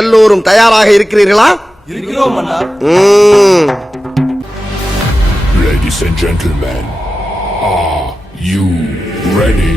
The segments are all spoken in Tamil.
எல்லோரும் தயாராக இருக்கிறீர்களா? இருக்கிறோம் அண்ணா. Ladies and gentlemen, are you ready?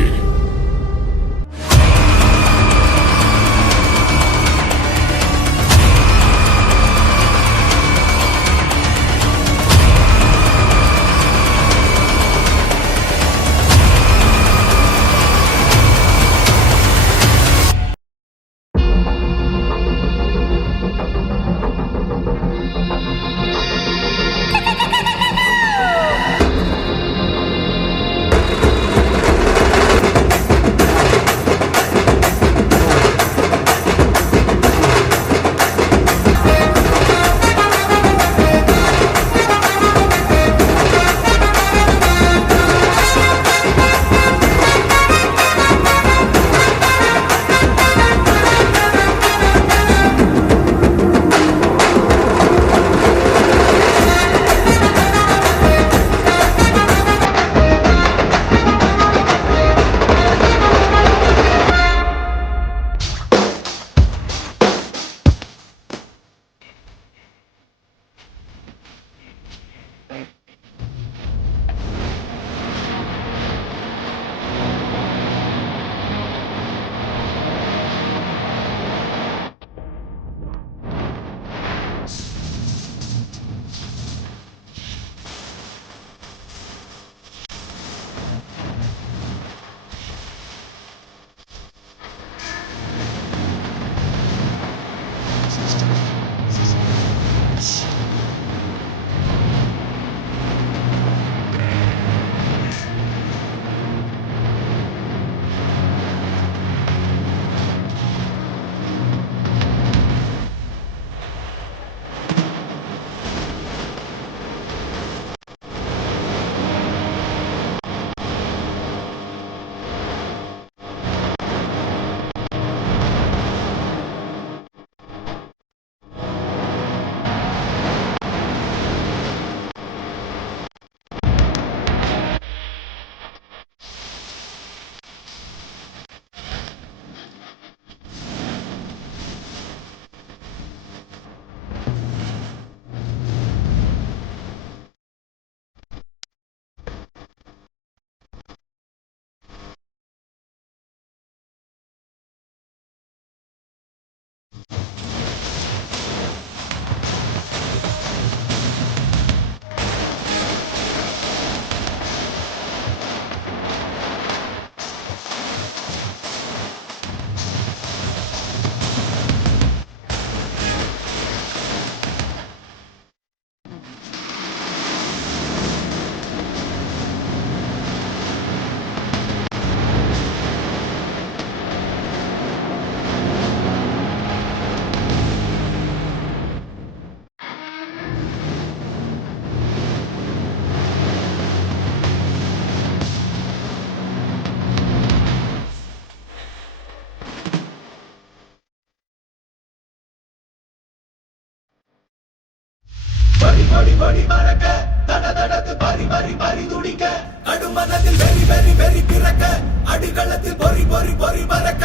படி பறக்க தட தடத்து பறி பறி பறி துடிக்க நடுமனதில் வெறி வெறி வெறி பிறக்க அடிகளத்தில் பொறி பொறி பொறி பறக்க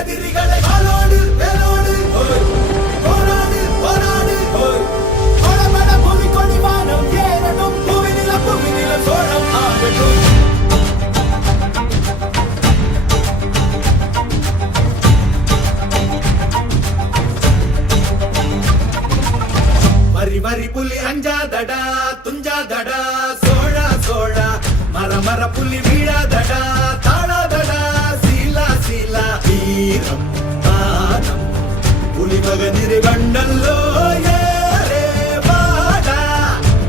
எதிரிகளை காலோடு வேலோடு போராடு போராடு கொடபட புவி கொடி வானம் ஏறட்டும் புவி நிலம் சோழம் ஆகட்டும் வரி வரி புலி அஞ்சாதடா துஞ்சாதடா சோழா சோழா மர மர புலி வீழாதடா தாழாதடா சீலா சீலா வீரம் மானம் புலி மகனிரு கண்டல்லோ ஏரே வாடா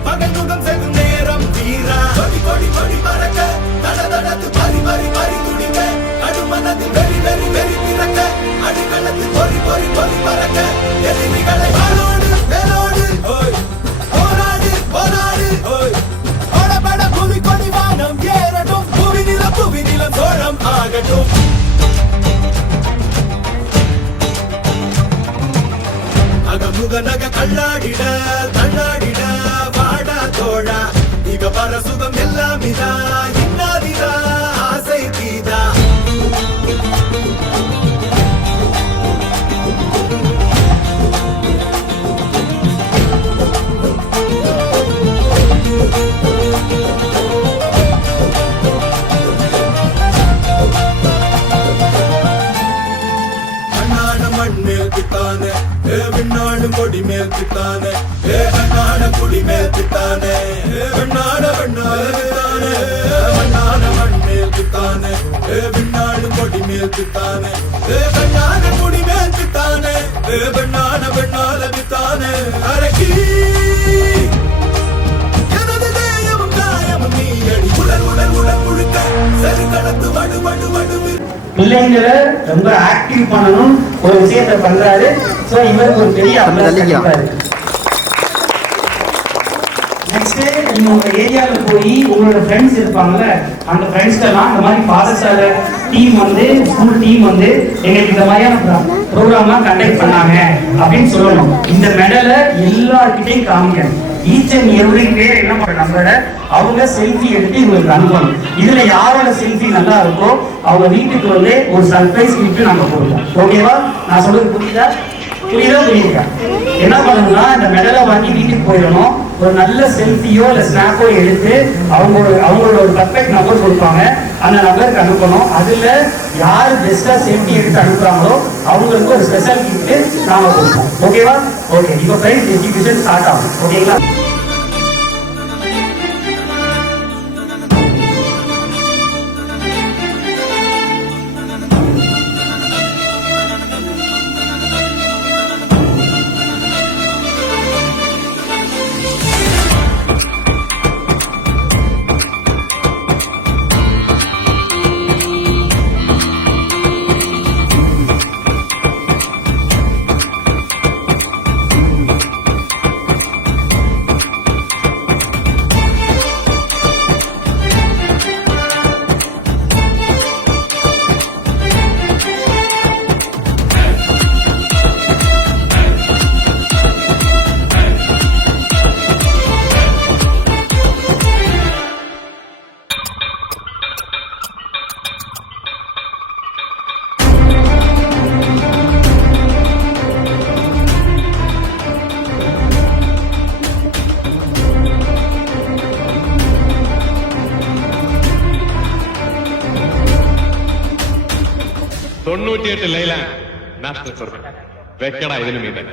பகனுடன் செகும் நேரம் வீரா கொடி கொடி கொடி பறக்க தட தடத்து பறி பறி பறி துடிக்க நடுமனதில் வெறி வெறி வெறி பிறக்க அடிகளத்தில் பொறி பொறி பொறி பறக்க எதிரிகளை வாளோடு வேலோடு போராடு போராடு கொடபட புவி கொடி வானம் ஏறட்டும் புவி நிலம் சோழம் ஆகட்டும் அகமுக நக கல்லாடிட தள்ளாடிட வாடா தோழா இக பர சுகம் எல்லாம் இதா இன்னாதிதா ஆசை தீதா கொடி மேல் பித்தானே வண்ணான கொடி மேல் பித்தானே வண்ணான பித்தானே வண்ணான மண் மேல் பித்தானே விண்ணாடு கொடி மேல் பித்தானே வண்ணான கொடி மேல் பித்தானே வண்ணான பித்தானே அரக்கி எனது தேயமும் காயமும் நீ அடி உடல் உடல் உடல் முழுக்க சரி கடத்து வடு வடு வடு பிள்ளைங்களை ரொம்ப ஆக்டிவ் பண்ணணும் ஒரு விஷயத்தை பண்றாரு. சோ இவருக்கு ஒரு பெரிய அப்ளாஸ். நெக்ஸ்ட் நீங்க உங்க ஏரியால போய் உங்களோட ஃப்ரெண்ட்ஸ் இருப்பாங்கல்ல, அந்த ஃப்ரெண்ட்ஸ்க்கெல்லாம் இந்த மாதிரி பாடசாலை டீம் வந்து ஸ்கூல் டீம் வந்து எங்களுக்கு இந்த மாதிரியான ப்ரோக்ராம்லாம் கண்டக்ட் பண்ணாங்க அப்படின்னு சொல்லணும். இந்த மெடலை எல்லார்கிட்டையும் காமிக்கணும். ஈச் அண்ட் எவ்ரி பேர் என்ன பண்ண நம்மளோட அவங்க செல்ஃபி எடுத்து இவங்களுக்கு அனுப்பணும். இதுல யாரோட செல்ஃபி நல்லா இருக்கோ அவங்க வீட்டுக்கு வந்து ஒரு சர்ப்ரைஸ் கிஃப்ட் நாங்க போடுவோம். ஓகேவா? நான் சொல்றது புரியுதா? புரியுதா? என்ன பண்ணணும்னா இந்த மெடலை வாங்கி வீட்டுக்கு போயிடணும். ஒரு நல்ல செல்ஃபியோ இல்ல ஸ்னாப்போ எடுத்து அவங்களோட ஒரு பர்ஃபெக்ட் நம்பர் கொடுப்பாங்க. அந்த நம்பருக்கு அனுப்பணும். அதுல யாரு பெஸ்டா செல்ஃபி எடுத்து அனுப்புறாங்களோ அவங்களுக்கு ஒரு ஸ்பெஷல் கிஃப்ட் நாம கொடுப்போம். ஓகேவா? ஓகே, இப்போ பிரைஸ் டிஸ்ட்ரிபியூஷன் ஸ்டார்ட் ஆகும். ஓகேங்களா? லைலாண்ட் நேஷனல் சர்வீஸ் வெக்கடா ഇതിനു മീതെ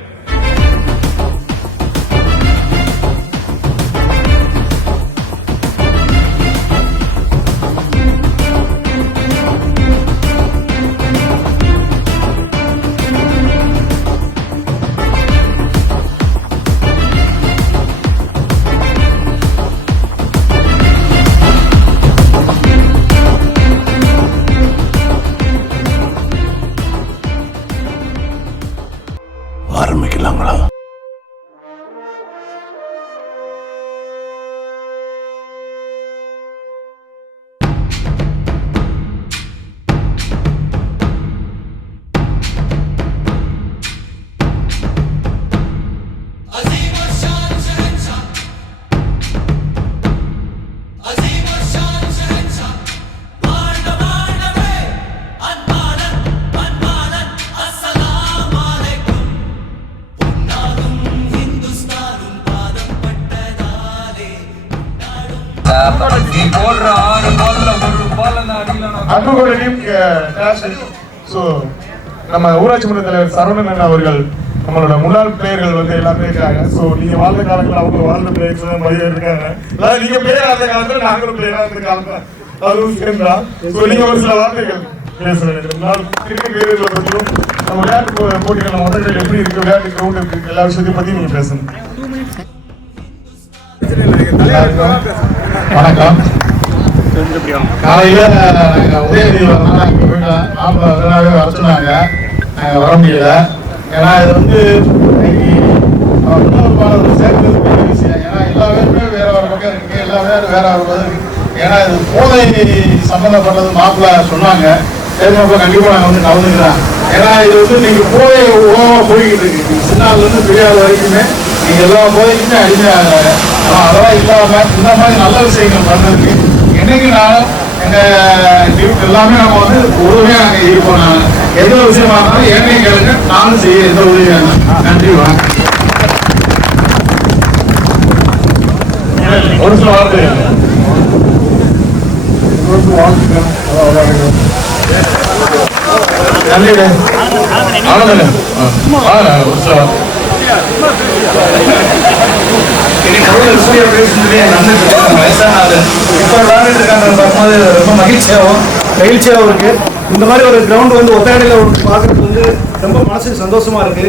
ஆரம்பிக்கலாங்களா? நம்ம ஊராட்சி மன்ற தலைவர் சரவணன் அவர்கள் நம்மளோட முன்னாள் பிளேயர்கள் வந்து எல்லாமே இருக்காங்க. ஸோ நீங்க வாழ்ந்த காலங்கள் அவங்க வாழ்ந்த பிளேயர்ஸ் மதியம் இருக்காங்க. அதாவது நீங்க பிளேயர் ஆன காலத்துல நாங்களும் பிளேயர் ஆன காலத்துல அதுவும் சேர்ந்தா. ஸோ நீங்க ஒரு சில வார்த்தைகள் பேசுறேன். கிரிக்கெட் வீரர்களை பற்றியும் நம்ம விளையாட்டு போட்டிகள் முதல்கள் எப்படி இருக்கு, விளையாட்டு கிரவுண்ட் இருக்கு, எல்லா விஷயத்தையும் பத்தி நீங்க பேசணும். வணக்கம். காலையில உதயநிதி வர சொன்னாங்க, வர முடியல. ஏன்னா இது வந்து சேர்ந்தது பெரிய விஷயம். ஏன்னா எல்லா பேருமே வேற ஒரு பக்கம் இருக்கு, எல்லா பேரும் வேற ஒரு பக்கம் இருக்கு. ஏன்னா இது போதை சம்பந்தப்பட்டது மாப்பிள்ள சொன்னாங்க. சேர்ந்தப்ப கண்டிப்பா நாங்கள் வந்து கலந்துக்கிறேன். ஏன்னா இது வந்து நீங்க போதை உணவா போய்கிட்டு இருக்கு. சின்னால இருந்து பெரியாத வரைக்குமே நீங்க எல்லா போதைக்குமே அடிமையாக. அதெல்லாம் இல்லாம இந்த மாதிரி நல்ல விஷயங்கள் பண்றதுக்கு என்னைக்கு நானும் எங்க டியூட் எல்லாமே நம்ம வந்து உதவியா நாங்க இருப்போம். நான் எந்த விஷயமா இருந்தாலும் என்னையும் கேளுங்க, நானும் செய்ய எந்த உதவியா இருந்தாலும். நன்றி, வணக்கம். ஒரு சில வார்த்தை நன்றி. ஒரு சில வயசான ஆளு இப்போ விளையாண்டுட்டு இருக்காங்க பார்க்கும்போது ரொம்ப மகிழ்ச்சியாகவும் இருக்கு. இந்த மாதிரி ஒரு கிரவுண்ட் வந்து ஒத்தகடையில் பார்க்கறது வந்து ரொம்ப மனசுக்கு சந்தோஷமா இருக்கு.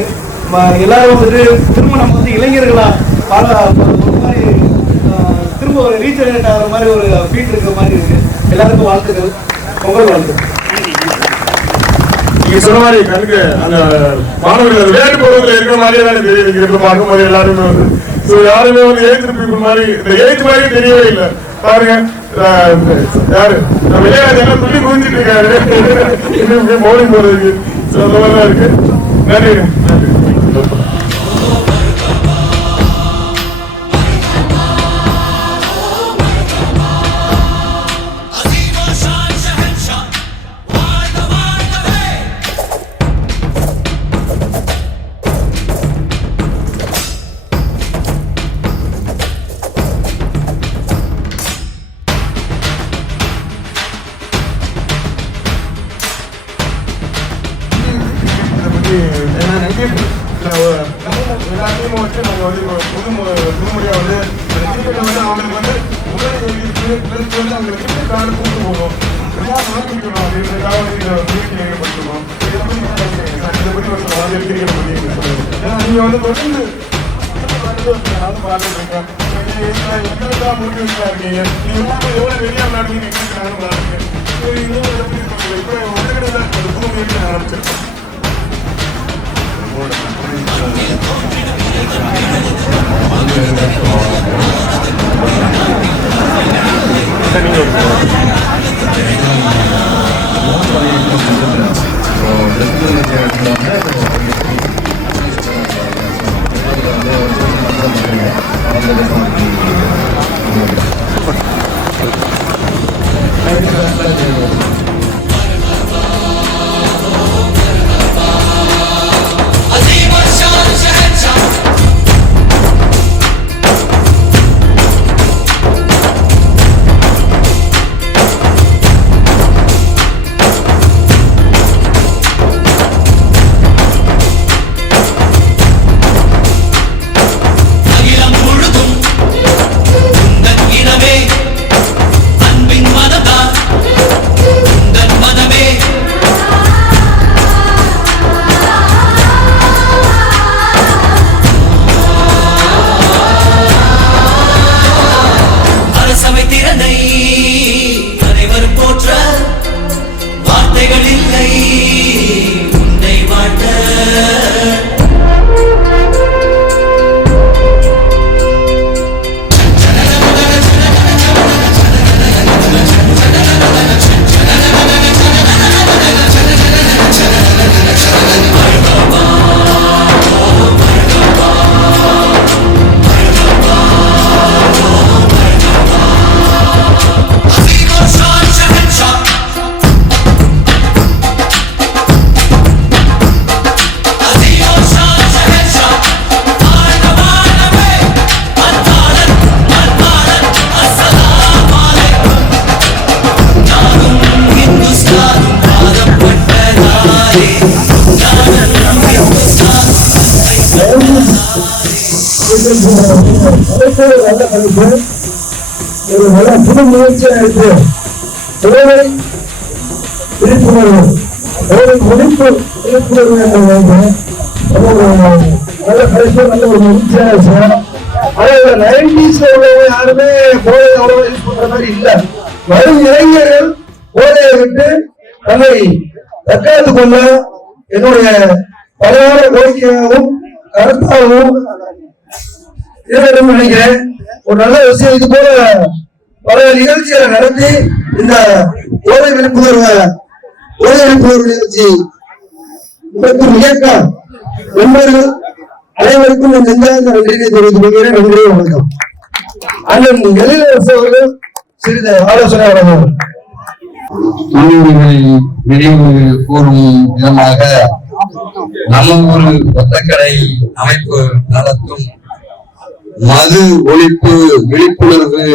எல்லாரும் வந்துட்டு திரும்ப நம்ம வந்து இளைஞர்களா ஒரு மாதிரி திரும்ப ஒரு ரீஜெனரேட் ஆகிற மாதிரி ஒரு ஃபீல் இருக்கிற மாதிரி இருக்கு. எல்லாருக்கும் வாழ்த்துக்கள், பொங்கல் வாழ்த்துக்கள். நீங்க சொன்ன மாதிரி கணக்கு அந்த மாணவர்கள் விளையாட்டு பருவத்தில் இருக்கிற மாதிரியே தான் தெரியுது. பார்க்கும் போது எல்லாருமே வந்து யாருமே வந்து எய்த் பீப்புள் மாதிரி இந்த எய்த் மாதிரி தெரியவே இல்லை. பாருங்க யாரு விளையாட்டு எல்லாம் துள்ளி குவிஞ்சிட்டு இருக்காரு மோடி போறதுக்கு. அந்த மாதிரிதான் இருக்கு. நன்றி நன்றி. எல்லாத்தையும் வச்சு நாங்கள் வந்து புதுமுறையாக வந்து கிரிக்கெட் வந்து அவங்களுக்கு வந்து முதல் வந்து அவங்களுக்கு கிரிக்கெட் கார்டு கூட்டு போகணும், வளர்த்துக்கணும் அப்படின்றதுக்காக வந்து இதை முயற்சி ஈடுபடுத்தணும். இதை பற்றி வந்து கிரிக்கெட் பற்றி ஏன்னா நீங்கள் வந்து தொடர்ந்து நானும் பார்த்துட்டு இருக்கேன். எங்களுக்காக மோட்டிவேஷனாக இருக்கீங்க. நீங்கள் எவ்வளோ வெளியாக விளையாடுவீங்க எங்களுக்கு நானும் விளையாடுறேன். இன்னும் இப்போ உடனே தான் புது முயற்சி நான் ஆரம்பிச்சிருக்கேன். ஒரு நல்ல புது முயற்சியாக இருக்கு. சேவை விழிப்புணர்வு, முடிப்பு விழிப்புணர்வு நல்ல கடைசியாக நல்ல ஒரு மகிழ்ச்சியான விஷயம். அதே 90s உள்ளவங்க யாருமே போதை அவ்வளவு யூஸ் பண்ற மாதிரி இல்லை. வரும் இளைஞர்கள் போதையை விட்டு தன்னை தற்காத்துக் கொள்ள என்னுடைய பலவான கோரிக்கையாகவும் கருத்தாகவும் நினைக்கிறேன். ஒரு நல்ல விஷயம். இது போல பல நிகழ்ச்சிகளை நடத்தி இந்த போதை விழிப்புணர்வு நிகழ்ச்சி இயக்கம் நண்பர்கள் அனைவருக்கும் நெஞ்சார்ந்த நன்றியை தெரிவித்துக் கொள்கிறேன். நன்றி, வணக்கம். அண்ணன் எழிலரசு அவர்கள் சிறிது ஆலோசனை வழங்குவார். மாணவர்களை நினைவு கூறும் விதமாக நல்ல ஒரு ஒத்தக்கடை அமைப்பு நடத்தும் மது ஒழிப்பு விழிப்புணர்வு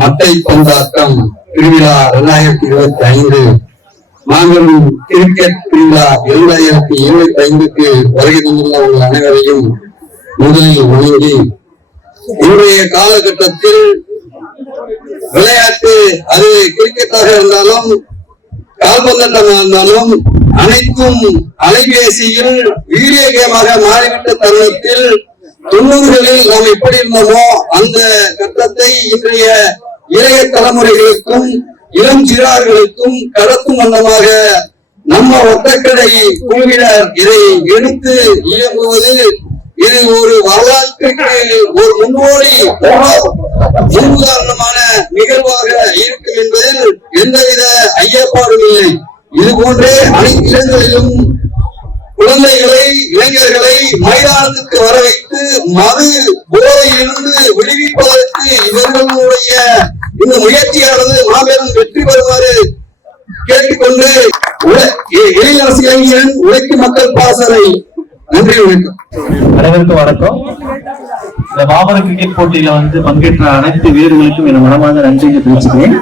மட்டை கொண்டாட்டம் திருவிழா 2025 மாபெரும் கிரிக்கெட் திருவிழா 2025க்கு வருகை தந்துள்ள உங்கள் அனைவரையும் முதலில் வழங்கி இன்றைய காலகட்டத்தில் விளையாட்டு அது கிரிக்கெட்டாக இருந்தாலும் கால்பந்தாட்டமாக இருந்தாலும் அனைத்தும் அலைபேசியில் வீடியோ கேமாக மாறிவிட்ட தருணத்தில் 90களில் நாம் எப்படி இருந்தோமோ அந்த கட்டத்தை இன்றைய இளைய தலைமுறைகளுக்கும் இளம் சிறார்களுக்கும் கடத்தும் வண்ணமாக நம்ம ஒத்தக்கடை குழுவினர் இதை எடுத்து இயங்குவது இது ஒரு வரலாற்றுக்கு ஒரு முன்னோடி முன்னுதாரணமான நிகழ்வாக இருக்கும் என்பதில் எந்தவித ஐயப்பாடும் இல்லை. இது போன்றே அனைத்து இடங்களிலும் குழந்தைகளை இளைஞர்களை மைதானத்துக்கு வர வைத்து மது போதையிலிருந்து விடுவிப்பதற்கு இவர்களுடைய இந்த முயற்சியானது மாபெரும் வெற்றி பெறுமாறு கேட்டுக்கொண்டு எழிலரசு இளைஞன் உழைக்கும் மக்கள் பாசறை. நன்றி, வணக்கம். அனைவருக்கும் வணக்கம். இந்த மாபெரும் கிரிக்கெட் போட்டியில பங்கேற்ற அனைத்து வீரர்களுக்கும் என் மனமார்ந்த நன்றியை தெரிவிச்சுக்கிறேன்.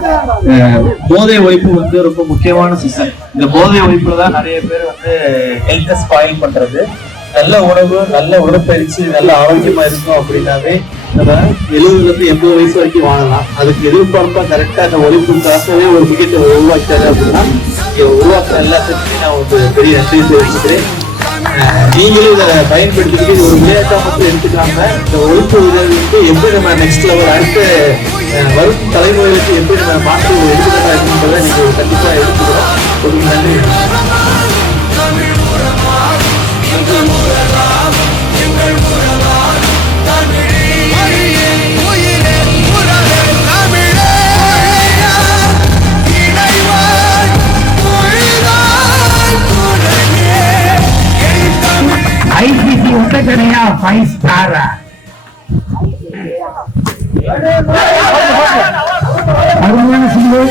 போதை ஒழிப்பு ரொம்ப முக்கியமான சீசன். இந்த போதை ஒழிப்புல தான் நிறைய பேர் ஹெல்த்தை ஸ்பாயில் பண்றது. நல்ல உணவு, நல்ல உடற்பயிற்சி, நல்ல ஆரோக்கியமா இருக்கும் அப்படின்னாவே நம்ம 70 to 80 வயசு வரைக்கும் வாழலாம். அதுக்கு எதிர்பார்ப்பா கரெக்டா அந்த ஒழிப்புக்காகவே ஒரு கிரிக்கெட்டை உருவாக்கிட்டாரு அப்படின்னா உருவாக்குற எல்லாத்துக்குமே நான் ஒரு பெரிய நன்றியை தெரிவிச்சுக்கிறேன். நீங்களும் இதை பயன்படுத்திக்கிட்டு ஒரு விளையாட்டா மட்டும் எடுத்துக்காம இந்த ஒழிப்பு வீரர்களுக்கு எப்படி நம்ம நெக்ஸ்ட் லெவல் அடுத்த வரும் தலைமுறைகளுக்கு எப்படி நம்ம மாற்று எடுத்துக்கிட்டா இருக்குன்றதை நீங்க கண்டிப்பா எடுத்துக்கிறோம். ஒரு நன்றி. ஐசிசி ஒத்தக்கடையா 5 ஸ்டார் அருமையான சிங்கு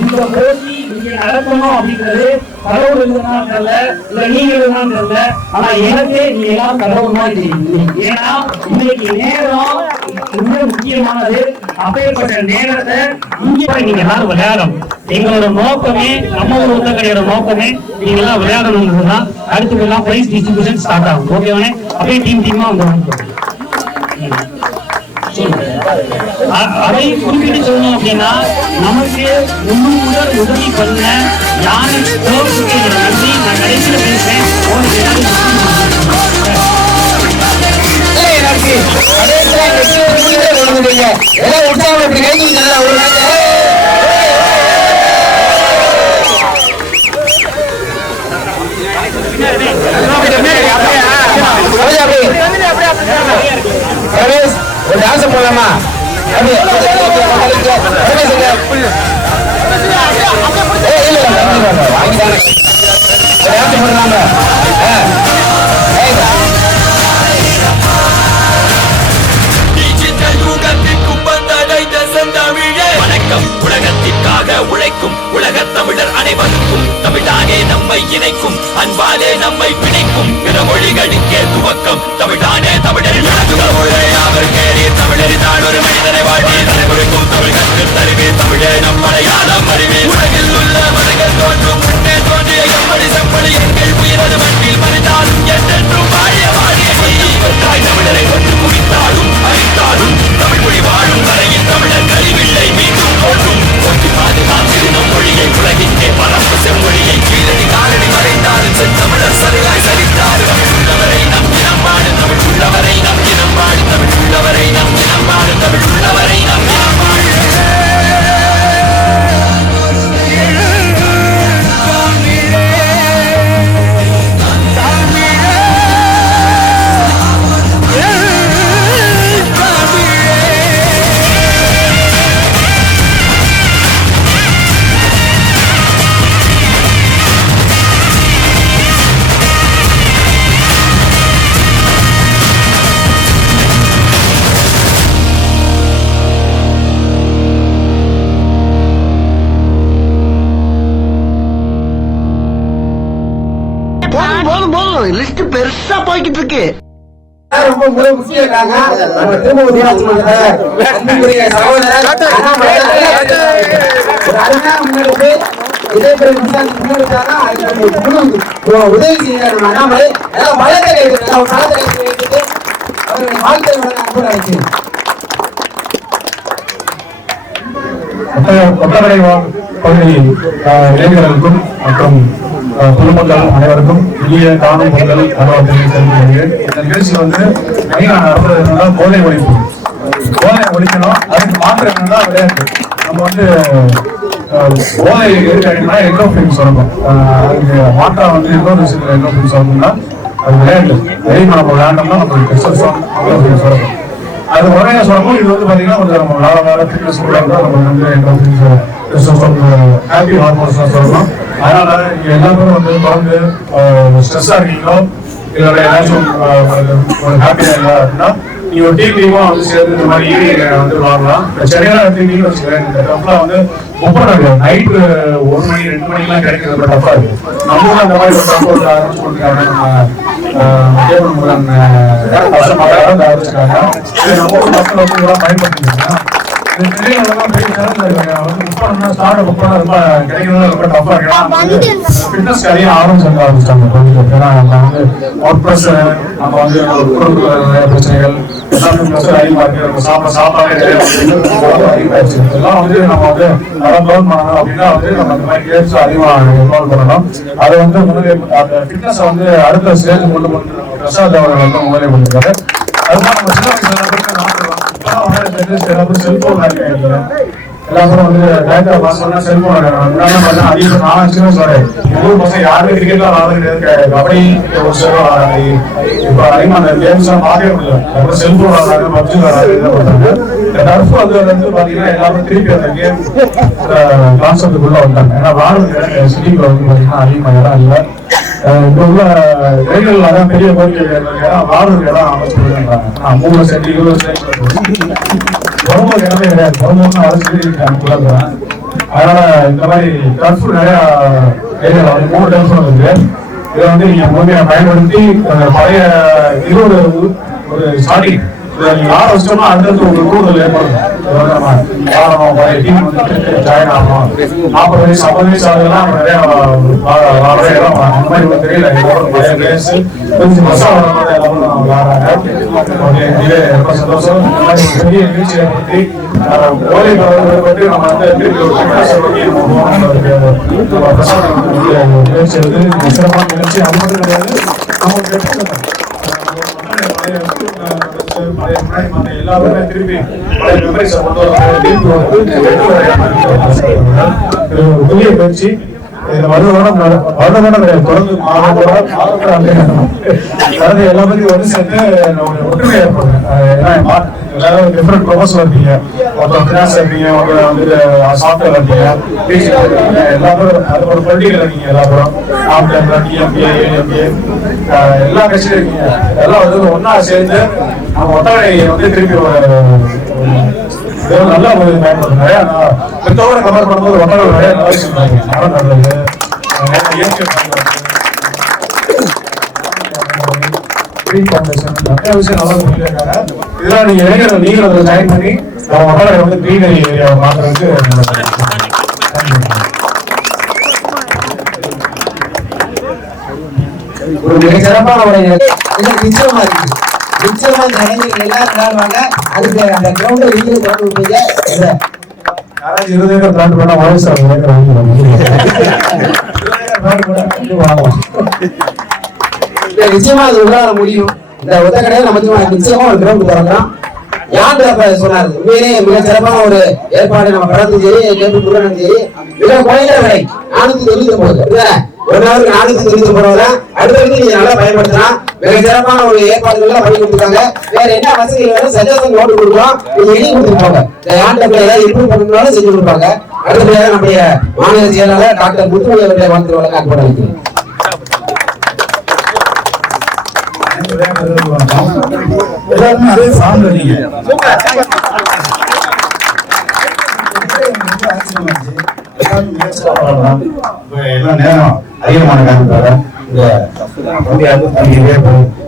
இந்த போட்டி இங்க நடக்கணும் அப்படிங்கிறது கடவுள் இருந்தாலும் தெரியல, இல்ல நீங்க இருந்தாலும் தெரியல. ஆனா எனக்கு நீங்க எல்லாம் கடவுள் மாதிரி தெரியும். ஏன்னா இன்னைக்கு நேரம் ரொம்ப முக்கியமானது. அப்பேற்பட்ட நேரத்தை இங்க நீங்க எல்லாரும் விளையாடணும். எங்களோட நோக்கமே, நம்ம ஒரு ஒத்தக்கடையோட நோக்கமே நீங்க எல்லாம் விளையாடணும்ன்றதுதான். அடுத்து எல்லாம் பிரைஸ் டிஸ்ட்ரிபியூஷன் ஸ்டார்ட் ஆகும். ஓகேவானே? அப்படியே டீமா வந்து அதை குறிப்பிட்டு சொல்லணும் அப்படின்னா நமக்கு முதல் உதவி பண்ண யானை நன்றி. நான் கடைசியில பேசுறேன். ஒரு டான்ஸ் போடலாமா? வணக்கம். உலகத்திற்காக உழைக்கும் உலகத் தமிழர் அனைவருக்கும் தமிழானே நம்மை இணைக்கும், அன்பாலே நம்மை பிணைக்கும், பிற மொழிகளுக்கே துவக்கம் தமிழானே தமிழரின் தமிழரின் ஒரு மனிதனை வாழ்வே தலைமுறைக்கும் தமிழ் கற்று தருவே தமிழே நம் மலையாளம் அறிவே. உலகில் உள்ள மதங்கள் தோன்றும் முன்னே தோன்றிய எம்மடி செம்படி எங்கள் உயிரது மண்ணில் மறைந்தாலும் என்றென்றும் வாழிய வாழிய தமிழரை கொண்டு குவித்தாலும் அழித்தாலும் தமிழ் மொழி வாழும் வரையில் தமிழர் கழிவில்லை மீண்டும் தோன்றும். ஒட்டி பாதுகாத்து நம் மொழியை உலகிற்கே பரப்பு செம்மொழியை கீழடி காலடி மறைந்தாலும் சென்ற போதும் போதும் லிஸ்ட் பெருசா போய்கிட்டு இருக்கு. ரொம்ப முக்கிய காரணம் நம்ம திரும்ப ஊராட்சி மன்ற அன்புக்குரிய சகோதரர் இதே பேர் முன்னாடி உதவி செய்யணும். அண்ணாமலை பலத்தை கைவிட்டு அவருடைய வாழ்க்கை அன்பு அழைக்கிறேன். கொட்டகரை பகுதி இளைஞர்களுக்கும் மற்றும் பொதுமக்கள் அனைவருக்கும் இனிய காணும் பொங்கல் நல்வாழ்த்துக்களை தெரிவிக்கிறேன். இந்த நிகழ்ச்சி வந்து மெயினாக நடத்துறது என்னன்னா போதை ஒழிப்பு. போதை ஒழிக்கணும். அதுக்கு மாற்றம் என்னன்னா விளையாட்டு. நம்ம வந்து போதை இருக்காங்கன்னா எண்டோஃபின் சொல்லணும். அதுக்கு மாற்றா வந்து இன்னொரு விஷயத்துல எண்டோஃபின் சொல்லணும்னா அது விளையாட்டு. வெளியே நம்ம விளையாண்டோம்னா நம்மளுக்கு டெஸ்டோஸ்டெரான் எண்டோஃபின் சொல்லணும். அது முறையாக சொல்லணும். இது வந்து பாத்தீங்கன்னா கொஞ்சம் நம்ம வேற ஃபிட்னஸ் கூட இருந்தால் நம்ம வந்து ஹாப்பி ஹார்மோன்ஸ் சொல்லணும். அதனால நீங்க எல்லாரும் வந்து தொடர்ந்து ஸ்ட்ரெஸ்ஸா இருக்கீங்களோ இல்ல ஏதாச்சும் ஒரு ஹாப்பியா இல்லை அப்படின்னா நீங்க ஒரு டீமா வந்து சேர்ந்து இந்த மாதிரி ஈவினிங் வந்து விளாடலாம். சென்னையில எடுத்துக்கிட்டீங்கன்னு வச்சுக்கோங்க, இந்த டஃப்லாம் வந்து முப்பது நைட்டு 1 மணி 2 மணிக்கெல்லாம் கிடைக்கிறது டஃபா இருக்கு. நம்மளும் அந்த மாதிரி ஒரு டஃப் வந்து ஆரம்பிச்சு கொடுக்குறாங்க. நம்ம கேபிள் முருகன் ஆரம்பிச்சிருக்காங்க. நம்ம மக்கள் வந்து இதெல்லாம் பயன்படுத்திக்கிறாங்க. பிரச்சனைகள் அதிகமா இருக்கு. சாப்பாடு எல்லாம் வந்து நம்ம வந்து அப்படின்னா வந்து நம்ம இந்த மாதிரி கேம்ஸ் அதிகமா இன்வால்வ் பண்ணணும். அதை வந்து அந்த ஃபிட்னஸ் வந்து அடுத்த ஸ்டேஜ் கொண்டு வந்து பிரசாத் அவர்கள் வந்து முதலே பண்ணிருக்காரு. அதுதான் நம்ம சின்ன வயசுல செல்போன் எல்லாரும் வந்து டேட்டா பாஸ் பண்ணா செல்போன் அதிகம் நான் சின்ன சொல்றேன். எதுவும் பசங்க யாருமே கிரிக்கெட்லாம் விளாடுறது கபடி இப்ப அதிகமா அந்த கேம்ஸ் எல்லாம் பார்க்கவே முடியல. அப்புறம் செல்போன் விளாடுறாங்க, பப்ஜி விளாடுறாங்க, இதை பண்றாங்க. இந்த டர்ஃப் வந்து பாத்தீங்கன்னா எல்லாரும் திருப்பி அந்த கேம் கான்செப்டுக்குள்ள வந்தாங்க. ஏன்னா விளாடுறது சிட்டிக்குள்ள வந்து பாத்தீங்கன்னா அதிகமா இடம் இல்லை. இப்ப உள்ள இளைஞர்கள் அதான் பெரிய கோரிக்கை விளாடுறது இடம் அமைச்சுறாங்க. 3 சென்ட் 20 சென்ட் வரும்போது இடமே கிடையாது. வரும்போது அரசு அதனால இந்த மாதிரி டர்ஃப் நிறைய ஏரியாவில் வந்து 3 டர்ஃப் இருக்கு. இதை வந்து நீங்க முழுமையா பயன்படுத்தி பழைய ஒரு ஸ்டார்டிங் நீங்க ஆட வச்சோம்னா அடுத்தது உங்களுக்கு கூடுதல் ஏற்படும். பழைய டீம் வந்து ஜாயின் ஆகணும். 40 வயசு 50 வயசு ஆகுதுலாம் நிறைய இடம் அந்த மாதிரி உங்களுக்கு தெரியல. எல்லாரும் பழைய பிளேஸ் கொஞ்சம் மசாலா வளர்ந்து எல்லாரும் விளையாடுறாங்க. ரொம்ப சந்தோஷம். இந்த மாதிரி பெரிய நிகழ்ச்சி ஏற்படுத்தி கோலை பற்றி நம்ம வந்து நிகழ்ச்சி எடுத்து சிறப்பான நிகழ்ச்சி. அது மட்டும் கிடையாது, நமக்கு எல்லாருமே திருப்பி புதிய பயிற்சி வருடம் தொடர்ந்து எல்லாத்தையும் வந்து சேர்த்து ஒற்றுமை ஏற்படும். எல்லாரும் டிஃபரெண்ட் ப்ரொஃபஸர் இருக்கீங்க, ஒருத்தர் ஃபினான்ஸ் இருக்கீங்க, ஒருத்தர் வந்து சாஃப்ட்வேர் இருக்கீங்க, எல்லாரும் அது ஒரு பொலிட்டிக்கல் இருக்கீங்க. எல்லாரும் டிஎம்பிஏ ஏஎம்பிஏ எல்லா கட்சியும் இருக்கீங்க. எல்லாம் வந்து ஒன்னா சேர்ந்து நம்ம ஒத்தவரை வந்து திருப்பி நல்ல ஒரு பயன்படுத்தும். நிறைய பெற்றோட கம்பேர் பண்ணும்போது ஒத்தவர்கள் நிறைய நல்ல விஷயம் மரம் நடுறது, இயற்கை நிறைய விஷயம் நல்லா சொல்லியிருக்காங்க. இதெல்லாம் நீங்க இளைஞர்கள் நீங்களும் அதை ஜாயின் பண்ணி நம்ம மக்களை வந்து கிரீனரி ஏரியாவை மாற்றுறதுக்கு ஒரு மிக சிறப்பான ஒரு நிச்சயமா இருக்கு. நிச்சயமா இந்த இளைஞர்கள் எல்லாரும் விளையாடுவாங்க. அதுக்கு அந்த கிரௌண்ட நீங்களும் கொண்டு விட்டீங்க. யாராச்சும் 20 ஏக்கர் பிளான் பண்ணா வாய்ஸ் நிச்சயமா அது விளையாட முடியும். இந்த ஒத்த கடையில நம்ம நிச்சயமா ஒரு கிரவுண்ட் திறக்கலாம். யார் சொன்னாரு உண்மையிலேயே மிக சிறப்பான ஒரு ஏற்பாடு. நம்ம கடத்தும் சரி, கேபிள் முருகனும் சரி, மிக குறைந்த விலை 499 1 ஹவருக்கு 499 அடுத்தடுத்து நீங்க நல்லா பயன்படுத்தலாம். மிக சிறப்பான ஒரு ஏற்பாடுகள் பண்ணி கொடுத்துருக்காங்க. வேற என்ன வசதிகள் வேணும் சஜஷன் நோட்டு கொடுக்குறோம், நீங்க எழுதி கொடுத்துருப்பாங்க. யார்கிட்ட ஏதாவது இம்ப்ரூவ் பண்ணணும்னாலும் செஞ்சு கொடுப்பாங்க. அடுத்தபடியாக நம்முடைய மாநில செயலாளர் டாக்டர் முத்துமணி அவர்களை வாழ்த்து வழங்க அன்போடு அழைக்கிறேன். எல்லாருமே அதே ஃபார்ம்ல நீங்க எல்லாம் நேரம் அதிகமான காரணத்தால இந்த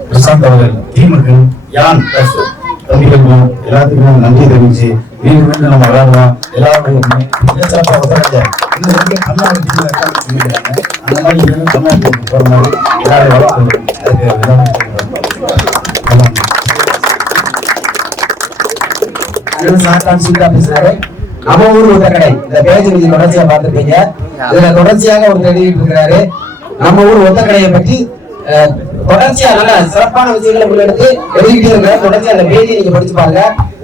பிரசாந்த் அவர்கள் டீமுக்கு யான் தம்பிகளுக்கும் எல்லாத்துக்கும் நன்றி தெரிவிச்சு மீண்டும் மீண்டும் நம்ம விளையாடுவோம். எல்லாரும் சிறப்பாக ஒத்துழைச்ச அந்த மாதிரி தமிழ்நாட்டுக்கு போற மாதிரி எல்லாரும் வளர்க்கணும். அதுக்கு நம்ம ஊர் ஒத்தக்கடை இந்த பேஜ் நீங்க தொடர்ச்சியா பார்த்துருப்பீங்க. இதுல தொடர்ச்சியாக ஒரு எழுதிட்டு இருக்கிறாரு. நம்ம ஊர் ஒத்தக்கடையை பற்றி தொடர்ச்சியா நல்ல சிறப்பான விஷயங்களை முன்னெடுத்து எழுதிக்கிட்டே இருக்க. தொடர்ச்சியா அந்த பேஜை நீங்க படிச்சு பாருங்க.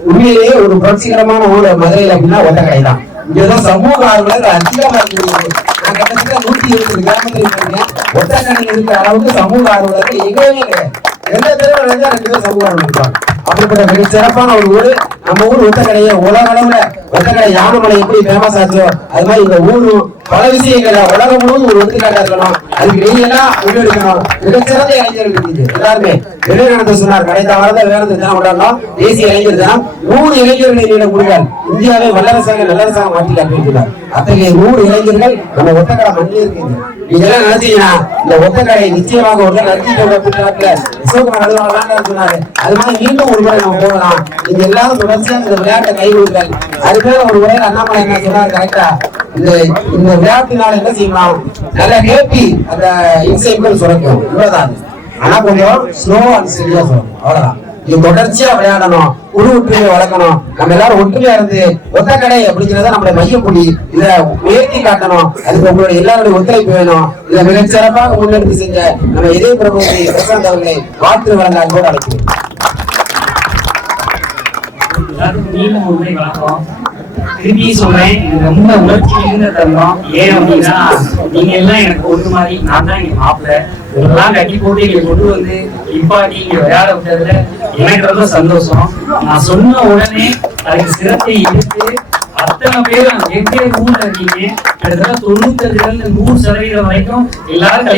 உண்மையிலேயே ஒரு புரட்சிகரமான ஊர் மதுரையில் அப்படின்னா ஒத்தக்கடை தான். இங்கதான் சமூக ஆர்வலர் அதிகமா இருக்கு. நான் கிட்டத்தட்ட 120 கிராமத்தில் இருக்கேன். ஒத்தக்கடை இருக்கிற அளவுக்கு சமூக ஆர்வலர்கள் எங்கேயுமே கிடையாது. எந்த பேரும் 2 பேர் சமூக ஆர்வலர் இருப்பாங்க. அப்படிப்பட்ட மிக சிறப்பான ஒரு ஊரு நம்ம ஊர் ஒத்தக்கடையை உலக அளவுல ஒத்தக்கடை யானைமலை எப்படி ஃபேமஸ் ஆச்சோ அது மாதிரி இந்த ஊரு பல விஷயங்களை உலகம் முழுவதும் ஒரு ஒத்துக்காட்டா இருக்கணும். அதுக்கு நீங்க எல்லாம் முன்னெடுக்கணும். மிகச்சிறந்த இளைஞர்கள் இருக்குது எல்லாருமே. விவேகானந்த சொன்னார் கடைந்த வாரத்தில் வேறு தினம் கொண்டாடணும் தேசிய இளைஞர் தினம். 100 இளைஞர்கள் முடிவார் இந்தியாவை வல்லரசாக நல்லரசாக மாற்றி காட்டியிருக்கிறார். அத்தகைய 100 இளைஞர்கள் நம்ம ஒத்தக்கடை மண்ணில் இருக்குது. நீங்க எல்லாம் நினைச்சீங்கன்னா இந்த ஒத்தக்கடை நிச்சயமாக ஒரு சொன்னாரு. அது மாதிரி மீண்டும் ஒரு முறை நம்ம போகலாம். நீங்க எல்லாரும் தொடர்ச்சியா இந்த விளையாட்டை கை கொடுங்கள். அது பேர ஒரு முறை அண்ணாமலை என்ன சொன்னாரு கரெக்டா. இந்த விளையாட்டினால என்ன செய்யலாம், நல்ல ஹேப்பி அந்த இன்சைட்கள் சுரக்கும். இவ்வளவுதான். ஆனா கொஞ்சம் ஸ்லோ அண்ட் ஸ்டெடியா சொல்லணும். அவ்வளவுதான். நீங்க தொடர்ச்சியா விளையாடணும். குழு ஒற்றுமையை வளர்க்கணும். நம்ம எல்லாரும் ஒற்றுமையா இருந்து ஒத்தக்கடை அப்படிங்கிறத நம்மளை மையப்புடி இதை உயர்த்தி காட்டணும். அதுக்கு உங்களுடைய எல்லாருடைய ஒத்துழைப்பு வேணும். இதை மிகச் சிறப்பாக முன்னெடுத்து செஞ்ச நம்ம இதய பிரபுவை பிரசாந்த் அவர்களை வாழ்த்து வழங்க அன்போடு அழைக்கிறேன். திருப்பி சொல்றேன், இது ரொம்ப உணர்ச்சி மிகுந்த தருணம். ஏன் அப்படின்னா நீங்க எல்லாம் எனக்கு ஒன்று மாதிரி, நான் தான் எங்க மாப்பிள்ள. இதெல்லாம் கட்டி போட்டு இங்க கொண்டு வந்து இப்பாட்டி இங்க விளையாட விட்டதுல எனக்கு ரொம்ப சந்தோஷம். நான் சொன்ன உடனே அதுக்கு சிறப்பை எடுத்து அத்தனை பேரும் வெவ்வேறு ஊர்ல இருக்கீங்க. கிட்டத்தட்ட 95% வரைக்கும் எல்லாரும்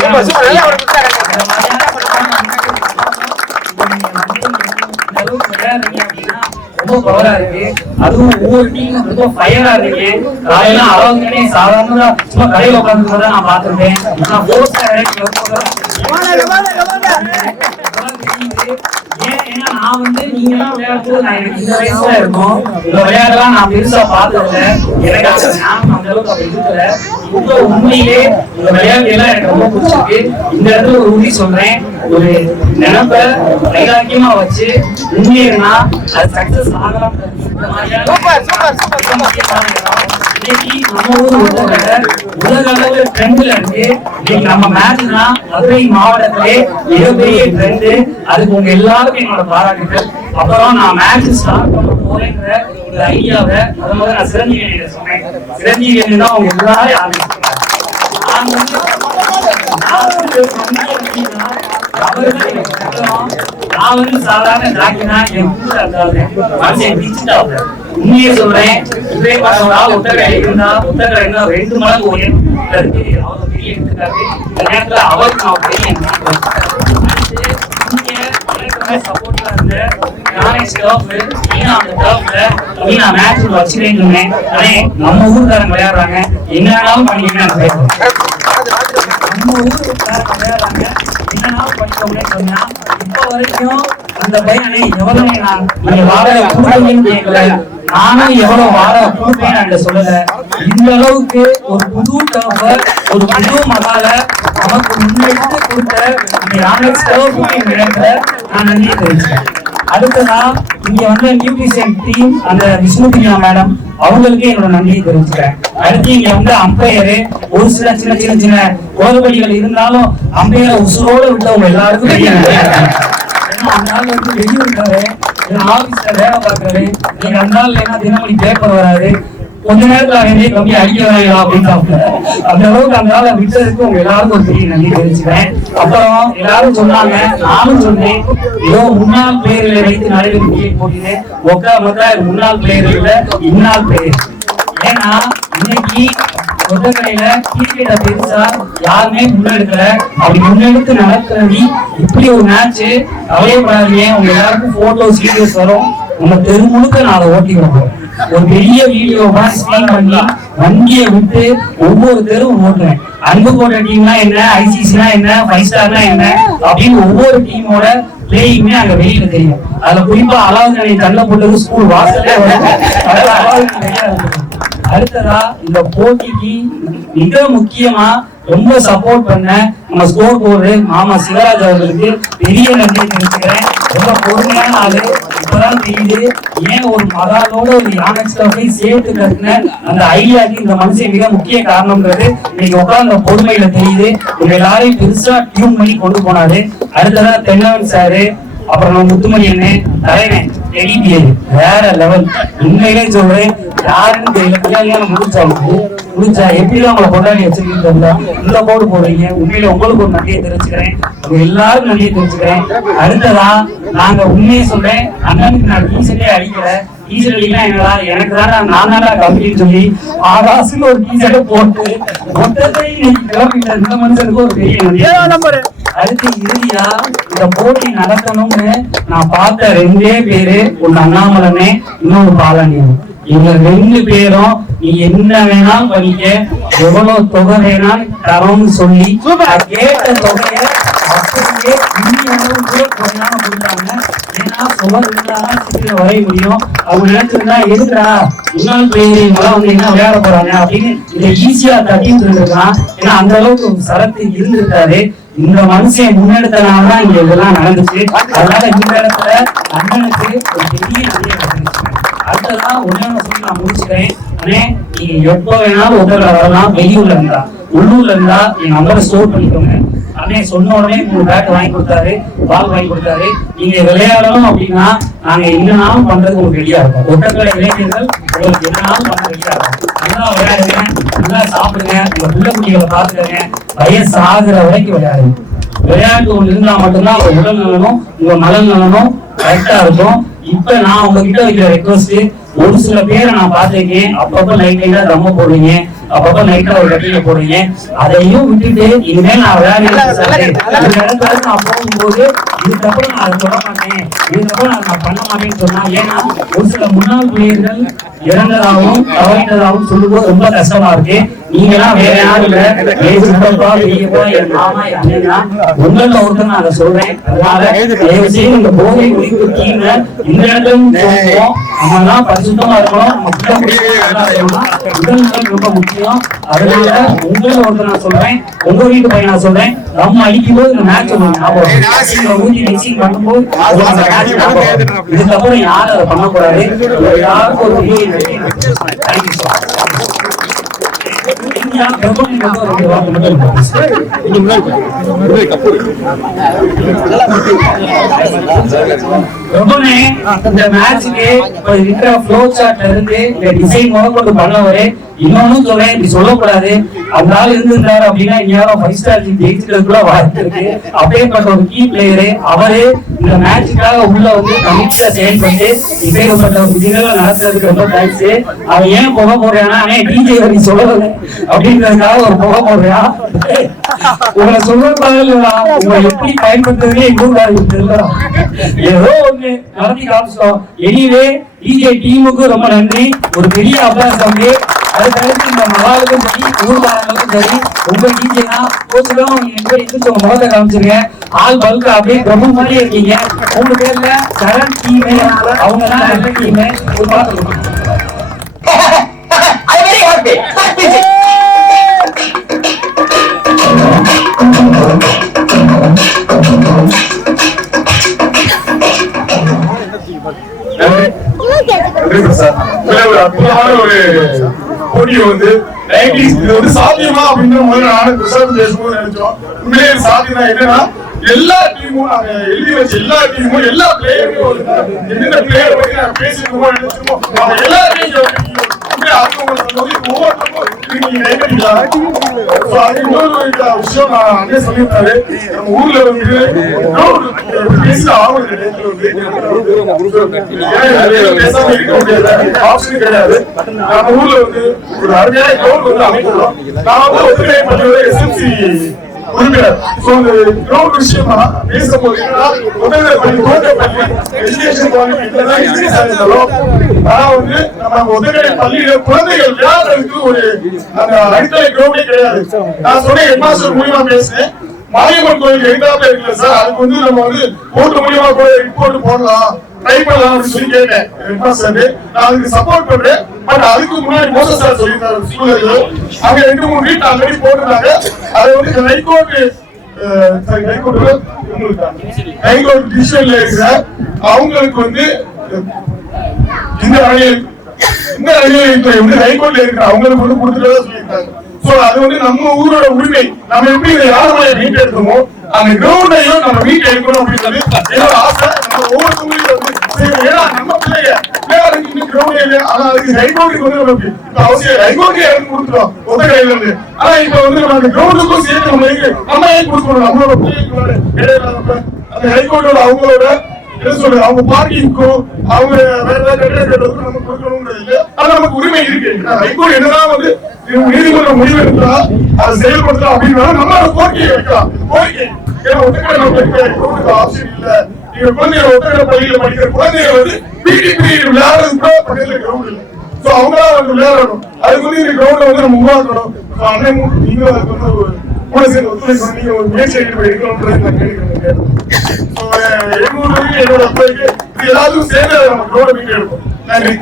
ரொம்ப பவரா இருக்கு. அதுவும் ஒவ்வொரு டீம் ரொம்ப ஃபயரா இருக்கு. காலையில அவங்க சாதாரண சும்மா கடையில உட்காந்து நான் பார்த்துருக்கேன். ஏன்னா நான் நீங்க எல்லாம் விளையாடும்போது நான் எனக்கு இந்த வயசுல இருக்கும். இந்த விளையாடலாம் நான் பெருசா பார்த்ததில்ல. எனக்கு அந்த அளவுக்கு அப்படி இருக்கல. இப்போ உண்மையிலே இந்த விளையாட்டு எல்லாம் எனக்கு ரொம்ப பிடிச்சிருக்கு. இந்த இடத்துல ஒரு உறுதி சொல்றேன், ஒரு நினைப்ப வைராக்கியமா வச்சு முன்னேறினா அது சக்சஸ் ஆகலாம். இன்னைக்கு நம்ம ஊர் உலக அளவுல ட்ரெண்ட்ல இருக்கு. இன்னைக்கு நம்ம மேட்ச்னா மதுரை மாவட்டத்திலே மிகப்பெரிய ட்ரெண்ட். அதுக்கு உங்க எல்லாருக்கும் என்னோட பாராட்டுகள். அப்புறம் நான் மேட்ச் ஸ்டார்ட் பண்ண போறேங்கிற ஒரு ஐடியாவை முதல்ல நான் சிரஞ்சீவி சொன்னேன். சிரஞ்சீவி தான் அவங்க எல்லாரும் ஆரம்பிச்சிருக்காங்க. நான் சாதாரண ஜாக்கினா என் கூட இருந்தாரு மனுஷன் பிடிச்சிட்டாங்க. உண்மையை சொல்றேன், இதே மாதிரி ஒத்தக்கடை இருந்தா ஒத்தக்கடை இருந்தா 2 மடங்கு உயர்ந்து அவங்க பெரிய எடுத்துக்காரு. இந்த நேரத்துல அவருக்கு நான் பெரிய சப்போர்ட்ல இருந்த நானே ஸ்டாஃப் அந்த ஸ்டாஃப்ல நான் மேட்ச் வச்சுக்கிறேன்னு சொன்னேன். ஆனா நம்ம ஊருக்காரங்க விளையாடுறாங்க, என்ன வேணாலும் பண்ணிக்கங்க. நம்ம ஊருக்காரங்க விளையாடுறாங்க, என்னன்னாலும் பண்ணிக்கோங்க சொன்னா இப்ப வரைக்கும் அந்த பையனை எவ்வளவு நீங்க வாடகை கொடுப்பீங்கன்னு கேட்கல. நானும் எவ்வளவு வாடகை கொடுப்பேன்னு சொல்லல. இந்த அளவுக்கு ஒரு புது டவர், ஒரு புது மகால நமக்கு முன்னெடுத்து கொடுத்த நான் நன்றி தெரிவிச்சேன். அடுத்ததா இங்க வந்து நியூட்ரிஷன் டீம் அந்த விஷ்ணுபிரியா மேடம் அவங்களுக்கு என்னோட நன்றியை தெரிவிச்சுக்கிறேன். அடுத்து இங்க வந்து அம்பையரு ஒரு சில சின்ன சின்ன சின்ன கோல்படிகள் இருந்தாலும் அம்பையரை உசுரோடு விட்டவங்க எல்லாருக்கும் அந்த நாள் வந்து வெளியூருக்காரு, ஆபீஸ்ல வேலை பார்க்கறாரு. நீங்க அந்த நாள் என்ன தினமணி பேப்பர் வராது, கொஞ்ச நேரத்துல வேண்டிய கம்மி அடிக்க வேணாம் அப்படின்னு அந்த அளவுக்கு அந்த நாளை விட்டதுக்கு உங்க எல்லாருக்கும் ஒரு பெரிய நன்றி தெரிவிச்சுக்கிறேன். அப்புறம் எல்லாரும் சொன்னாங்க, நானும் சொன்னேன், ஏதோ முன்னாள் பிளேயர்களை வைத்து நடைபெறும் கிரிக்கெட் போட்டியில முன்னாள் பிளேயர்கள இன்னாள் பிளேயர். ஏன்னா இன்னைக்கு ஒத்தக்கடையில கிரிக்கெட்டை பெருசா யாருமே முன்னெடுக்கல. அப்படி முன்னெடுத்து நடக்கிறது இப்படி ஒரு மேட்ச் கவலையப்படாதீங்க. உங்க எல்லாருக்கும் போட்டோஸ் வீடியோஸ் வரும். உங்க தெரு முழுக்க நான் அதை ஓட்டிக்கிறோம். ஒரு பெரிய வீடியோவா ஸ்கிரீன் பண்ணி வண்டியை விட்டு ஒவ்வொரு தெருவும் ஓட்டுறேன். அன்பு போட்ட டீம்னா என்ன, ஐசிசினா என்ன, 5 ஸ்டார்னா என்ன அப்படின்னு ஒவ்வொரு டீமோட பிளேயிங்மே அங்க வெளியில தெரியும். அதுல குறிப்பா அலாவுதீனை தள்ள போட்டது ஸ்கூல் வாசலே அடுத்ததா இந்த போட்டிக்கு மிக முக்கியமா ரொம்ப சப்போர்ட் பண்ண நம்ம ஸ்கோர் போர்டு மாமா சிவராஜ் அவர்களுக்கு பெரிய நன்றி தெரிவிக்கிறேன். ரொம்ப பொறுமையான ஆளு. இப்பதான் தெரியுது ஏன் ஒரு மகாலோட ஒரு யானக்ஸ்ல போய் சேர்த்து கட்டின அந்த ஐடியாக்கு இந்த மனுஷன் மிக முக்கிய காரணம்ன்றது இன்னைக்கு உட்கார்ந்த பொறுமையில தெரியுது. உங்க எல்லாரையும் பெருசா டியூன் பண்ணி கொண்டு போனாரு. அடுத்ததா தென்னவன் சாரு, அப்புறம் நம்ம முத்துமணி அண்ணன், தலைவன் வேற லெவல். உண்மையிலே சொல்றேன், யாருன்னு தெரியல, கல்யாணம் முடிச்சா எப்படிதான் உங்களை கொண்டாடி வச்சிருக்கீங்க இந்த போர்டு போடுறீங்க. உண்மையில உங்களுக்கு ஒரு நன்றியை தெரிவிச்சுக்கிறேன், எல்லாருக்கும் நன்றியை தெரிவிச்சுக்கிறேன். அடுத்ததா நாங்க உண்மையை சொல்றேன், அண்ணனுக்கு நான் டீசர்ட்டே அடிக்கல. டீசர்ட் அடிக்கலாம் என்னடா எனக்கு தானே நான் தானா கம்பெனின்னு சொல்லி ஆகாசுல ஒரு டீசர்ட்டை போட்டு மொத்தத்தை கிளம்பிட்ட இந்த மனுஷனுக்கு ஒரு பெரிய நன்றி. அடுத்து இறுதியா இந்த போட்டி நடத்தணும்னு நான் பார்த்த 2 பேரு, ஒன்னு அண்ணாமலனே, இன்னொரு பாலனியன். இவங்க 2 பேரும் நீ என்ன வேணாலும் பண்ணிக்க, எவ்வளவு தொகை வேணாலும் தரோம்னு சொல்லி கேட்ட தொகையை அப்படியே குறையாம கொடுத்தாங்க. ஏன்னா சுவர் இருந்தாதான் சித்திர வரைய முடியும். அவங்க நினைச்சிருந்தா எதுக்குடா இன்னொரு பிளேயர் வந்து என்ன விளையாட போறாங்க அப்படின்னு இதை ஈஸியா தட்டிட்டு இருந்திருக்கான். ஏன்னா அந்த அளவுக்கு சரத்து இருந்திருக்காரு. இந்த மனுஷன் முன்னெடுத்தனாலதான் இங்க இதெல்லாம் நடந்துச்சு. அதனால இந்த இடத்துல அண்ணனுக்கு ஒரு பெரிய நன்றியை நடந்துச்சு. அடுத்ததான் ஒண்ணு சொல்லி நான் முடிச்சுக்கிறேன். அண்ணே நீங்க எப்ப வேணாலும் உதவில வரலாம். வெளியூர்ல இருந்தா உள்ளூர்ல இருந்தா என் நம்பரை ஸ்டோர் பண்ணிக்கோங்க. அண்ணே சொன்ன உடனே 3 பேட் வாங்கி கொடுத்தாரு, பால் வாங்கி கொடுத்தாரு. நீங்க விளையாடணும் அப்படின்னா நாங்க என்னனாலும் பண்றது உங்களுக்கு ரெடியா இருக்கும். ஒட்டக்கடை இளைஞர்கள் உங்களுக்கு என்னனாலும் பண்ண ரெடியா இருக்கும். நல்லா விளையாடுங்க, நல்லா சாப்பிடுங்க, உங்க பிள்ளை குட்டிகளை பாத்துக்கங்க, வயசு ஆகுற வரைக்கும் விளையாடுங்க. விளையாட்டு ஒண்ணு இருந்தா மட்டும்தான் உங்க உடல் நலனும் உங்க மனல் நலனும் கரெக்டா இருக்கும். இப்ப நான் உங்ககிட்ட வைக்கிற ரெக்வஸ்ட், ஒரு சில பேரை நான் பார்த்திருக்கேன், அப்பப்ப லைட்டா தம்ம போடுறீங்க, அப்பப்ப லைட்டா ஒரு கட்டில போடுறீங்க. அதையும் விட்டுட்டு இனிமேல் நான் விளையாட நான் போகும்போது இதுக்கப்புறம் நான் அதை சொல்ல மாட்டேன், இதுக்கப்புறம் நான் பண்ண மாட்டேன்னு சொன்னா, ஏன்னா ஒரு சில முன்னாள் பிள்ளைகள் இறந்ததாகவும் தவறிட்டதாகவும் சொல்லும்போது ரொம்ப கஷ்டமா இருக்கு. நீங்களாம் வேற யாரும் இல்ல, பெரியப்பா என் மாமா என் அண்ணா உங்கள ஒருத்தர் நான் அதை சொல்றேன். அதனால தயவு செய்து இந்த போதை ஒழிப்பு டீம்ல இந்த இடத்துல சொல்லுவோம். நம்ம தான் பரிசுத்தமா இருக்கணும், உடல் நலம் ரொம்ப முக்கியம். அதனால உங்கள ஒருத்தர் நான் சொல்றேன், உங்க வீட்டு பையன் நான் சொல்றேன், நம்ம அடிக்கும் போது இந்த மேட்ச் ஊதி மிக்சிங் பண்ணும்போது இதுக்கப்புறம் யாரும் அதை பண்ணக்கூடாது. யாருக்கும் ஒரு பெரிய தேங்க்யூ சார். இந்த மேட்ச்க்கு இருக்கிற ஃப்ளோ சார்ட்ல இருந்து இந்த டிசைன் முதற்கொண்டு பண்ணவரு இன்னொன்னும் சொல்றேன், இப்படி சொல்லக்கூடாது. அதனால இருந்திருந்தாரு அப்படின்னா இந்நேரம் 5 ஸ்டார் ஜெயிச்சுக்கிறது கூட வாய்ப்பு இருக்கு. அப்பேற்பட்ட ஒரு கீ பிளேயரு அவரு இந்த மேட்சுக்காக உள்ள வந்து கமிட்டியா செயல்பட்டு இப்பேற்பட்ட ஒரு விதிகளை நடத்துறதுக்கு ரொம்ப தேங்க்ஸ். அவன் ஏன் புகை போடுறான்னா டிஜே வரி சொல்லல அப்படின்றதுக்காக ஒரு புகை போடுறான். உங்களை சொல்லக்கூடாது, உங்களை எப்படி பயன்படுத்துறதே இன்னும் தெரியல. ஏதோ ஒண்ணு நடத்தி காமிச்சோம். எனிவே டிஜே டீமுக்கு ரொம்ப நன்றி, ஒரு பெரிய அபியாசம். அதுக்கடுத்து இந்த மகாலுக்கும் சரி ஊர்வலங்களுக்கும் சரி உங்க டிஜேனா கோச்சுதான் எந்திரிச்சு உங்க முகத்தை காமிச்சிருங்க. ஆள் பல்க அப்படியே பிரம்ம மாதிரியே இருக்கீங்க. 3 பேர்ல கரண் டீமே அவங்க தான் நல்ல டீமே. ஒரு பாட்டு அற்புதமான ஒரு போட்டியை வந்து இது வந்து சாத்தியமா அப்படின்னு முதல்ல நானும் பிரசாத் பேசும்போது நினைச்சோம். உண்மையிலே சாத்தியம் என்னன்னா எல்லா டீமும் நாங்க எழுதி வச்ச எல்லா டீமும் எல்லா பிளேயரும் எந்தெந்த பிளேயர் பத்தி நாங்க பேசிருக்கோமோ நினைச்சிருக்கோம் அவங்க எல்லாருமே விஷயம் நான் அண்ணே சொல்லியிருந்தாரு. நம்ம ஊர்ல வந்து பேசாம இருக்க முடியாது, ஆப்ஷன் கிடையாது. நம்ம ஊர்ல வந்து ஒரு அருமையான கிரவுண்ட் வந்து அமைக்கிறோம். நான் வந்து ஒத்துழைப்பு பண்ணுறது SMC உறுப்பினர். So, இந்த ground விஷயமா பேசும்போது என்னன்னா, உதவிகளை பள்ளி, தோட்டப்பள்ளி, education quality இதெல்லாம் increase ஆயிருந்தாலும், ஆனா நம்ம உதவிகளை பள்ளியில குழந்தைகள் விளையாடுறதுக்கு ஒரு அந்த அடித்தளை கிரௌண்டே கிடையாது. நான் சொன்ன ஹெட்மாஸ்டர் மூலியமா பேசுறேன். மாரியம்மன் கோயில் எதிர்த்தாப்புல இருக்குல்ல சார், அதுக்கு நம்ம போட்டு மூலியமா கூட ரிப்போர்ட் போடலாம், ட்ரை பண்ணலாம் அப்படின்னு சொல்லி கேட்டேன் ஹெட்மாஸ்டர். நான் அதுக்கு சப்போர்ட் பண்றேன். பட் அதுக்கு முன்னாடி மோசஸ் சார் சொல்லியிருந்தாரு ஸ்கூல்ல அங்க 2-3 வீட்டு ஆல்ரெடி போட்டிருந்தாங்க. அதை ஹைகோர்ட் டிசிஷன்ல இருக்கிற அவங்களுக்கு இந்த ஹைகோர்ட்ல இருக்கிற அவங்களுக்கு கொடுத்துட்டு சொல்லியிருக்காங்க. சோ அது நம்ம ஊரோட உரிமை. நம்ம எப்படி இந்த யாருடைய மீட் எடுக்கணுமோ அந்த கிரௌண்டையும் நம்ம மீட் எடுக்கணும் அப்படின்றது என்னோட ஆசை. நம்ம ஒவ்வொருத்தவங்களும் ஏன்னா நம்ம பிள்ளைங்க பிள்ளையாருக்கு இன்னும் கிரௌண்ட் இல்லை. ஆனா அதுக்கு ஹைகோர்ட்டுக்கு நமக்கு இப்ப அவசியம் ஹைகோர்ட்டே இறங்கி கொடுத்துரும் ஒத்தகையில இருந்து. ஆனா இப்ப நம்ம அந்த கிரௌண்டுக்கும் சேர்த்து நம்ம ஏன் கொடுக்கணும்? நம்மளோட பிள்ளைங்களோட அந்த ஹைகோர்ட்டோட அவங்களோட என்ன சொல்றது, அவங்க பார்க்கிங்க்கும் அவங்க வேற ஏதாவது நம்ம கொடுக்கணும்ன்றது இல்லை. ஆனா நமக்கு உரிமை இருக்கு. ஹைகோர்ட் என்னதான் நீதிமன்ற முடிவு எடுத்தா அதை செயல்படுத்தலாம் அப்படின்னா நம்ம கோரிக்கையை வைக்கலாம். கோரிக்கை ஏன்னா ஒத்துக்கிற ஆப்ஷன் இல்ல. நீங்க குழந்தைகள் ஒத்துக்கிற பள்ளியில படிக்கிற குழந்தைகள் பிடிபி விளையாடுறது கூட பக்கத்துல கிரவுண்ட் இல்லை. சோ அவங்களா விளையாடணும். அதுக்கு இந்த கிரவுண்ட நம்ம உருவாக்கணும். அண்ணன் நீங்க அதுக்கு கூட சேர்ந்து ஒத்துழைக்கணும். நீங்க ஒரு முயற்சி எடுக்கணும்ன்றது நான் கேட்கிறேன். என்னோட எல்லாத்துக்கும் சேர்ந்து நம்ம கிரவுண்ட மீட் எடுப்போம். நன்றி.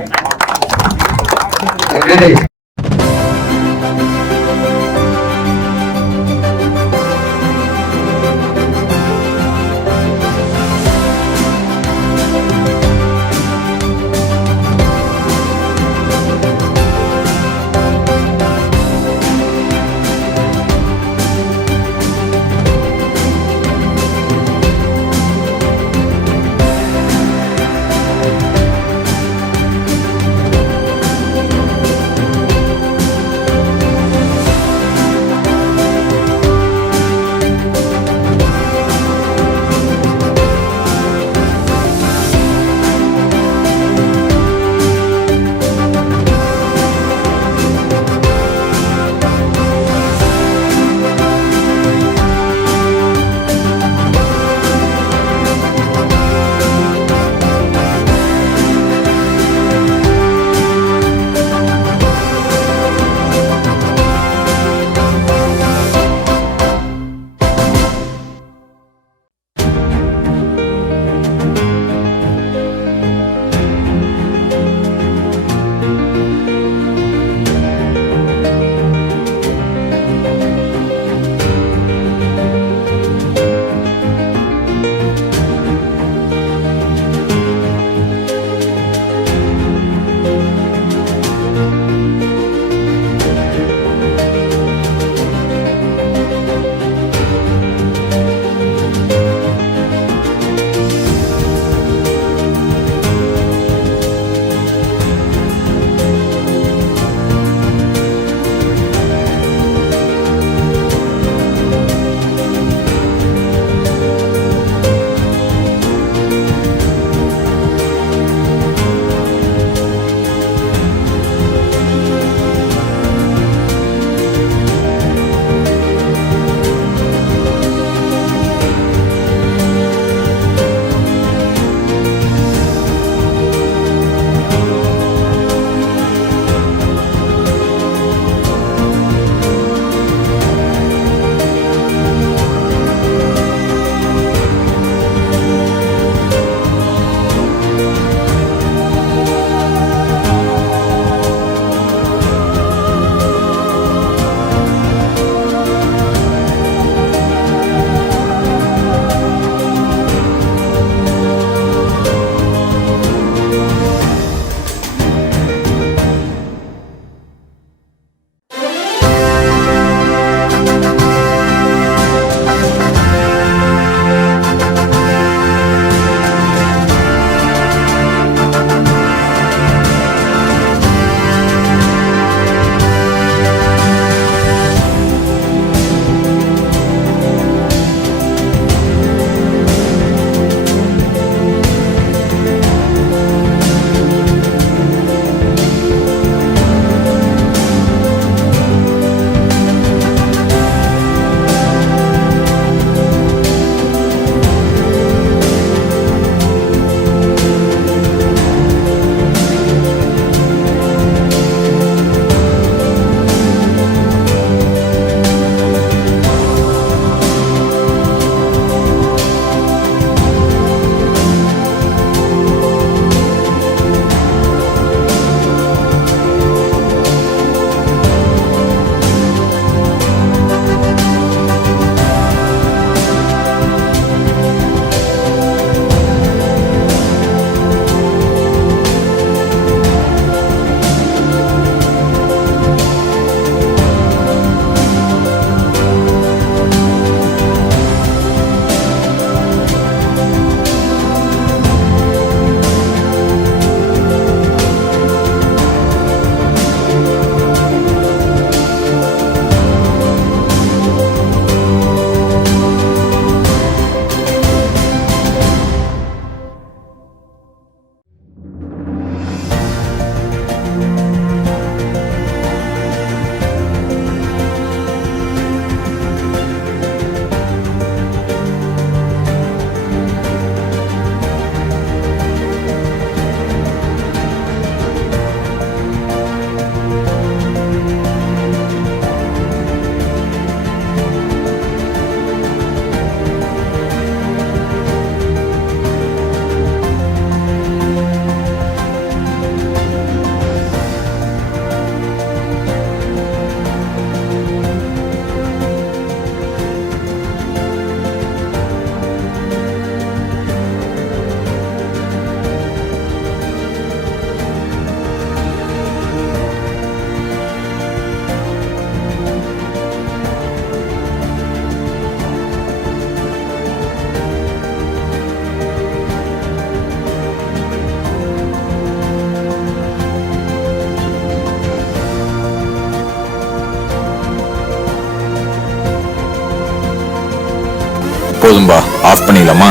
போதும்பா, ஆஃப் பண்ணிடலாமா?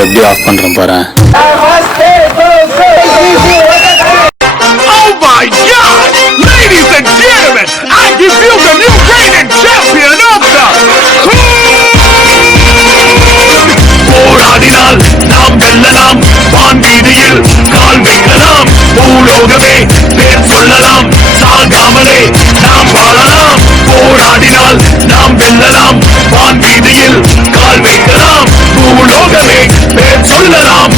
எப்படி ஆஃப் பண்றேன் பாரு. Oh my God! Ladies and gentlemen, I give you the new reigning champion of the போராடினால் நாம் வெல்லலாம், வான்வீதியில் கால் வைக்கலாம், பூலோகமே பேர் சொல்லலாம், சாகாமலே நாம் வாழலாம். போராடினால் நாம் வெல்லலாம், வான்வீதியில் கால் வைக்கலாம், பூலோகமே பேர் சொல்லலாம்,